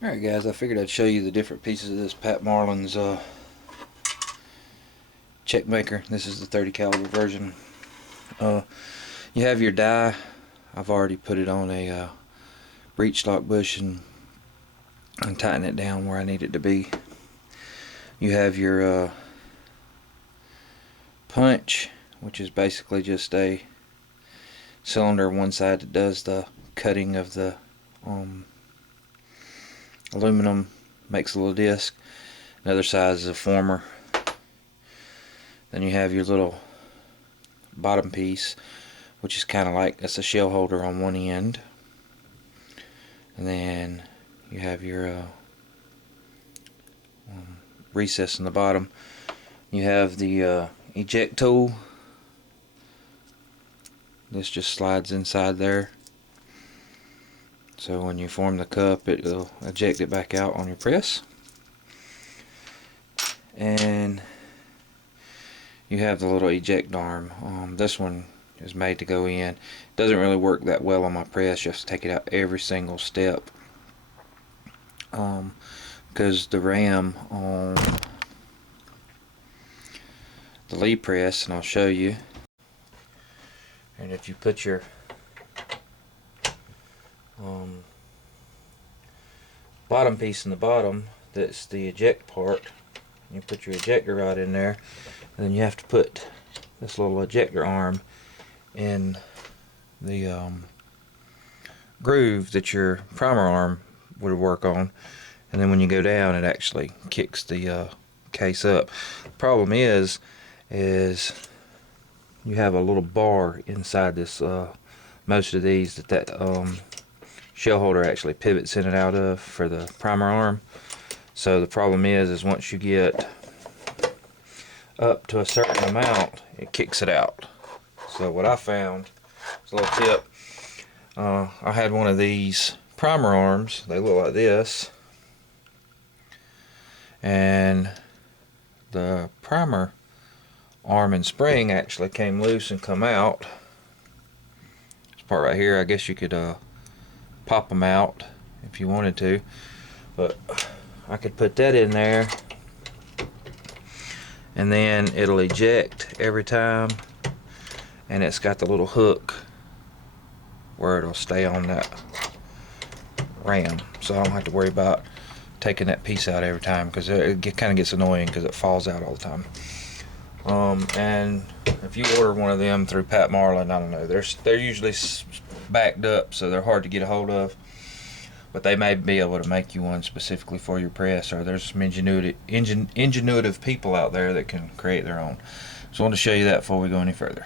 Alright guys, I figured I'd show you the different pieces of this Pat Marlin's check maker. This is the 30 caliber version. You have your die. I've already put it on a breech lock bush and tighten it down where I need it to be. You have your punch, which is basically just a cylinder one side that does the cutting of the aluminum, makes a little disc. Another side is a former. Then you have your little bottom piece, which is kind of like, it's a shell holder on one end. And then you have your recess in the bottom. You have the eject tool. This just slides inside there. So when you form the cup, it will eject it back out on your press. And you have the little eject arm. This one is made to go in. It doesn't really work that well on my press. You have to take it out every single step. Because the ram on the lead press, and I'll show you. And if you put your bottom piece in the bottom, that's the eject part, you put your ejector rod in there, and then you have to put this little ejector arm in the groove that your primer arm would work on, and then when you go down it actually kicks the case up. The problem is you have a little bar inside this, most of these that shell holder actually pivots in and out of for the primer arm. So the problem is once you get up to a certain amount, it kicks it out. So what I found is a little tip. I had one of these primer arms. They look like this, and the primer arm and spring actually came loose and come out. This part right here, I guess you could pop them out if you wanted to, but I could put that in there and then it'll eject every time, and it's got the little hook where it'll stay on that ram, so I don't have to worry about taking that piece out every time, because it kind of gets annoying because it falls out all the time. And if you order one of them through Pat Marlin, I don't know, they're usually backed up, so they're hard to get a hold of, but they may be able to make you one specifically for your press, or there's some ingenuitive people out there that can create their own. So I want to show you that before we go any further.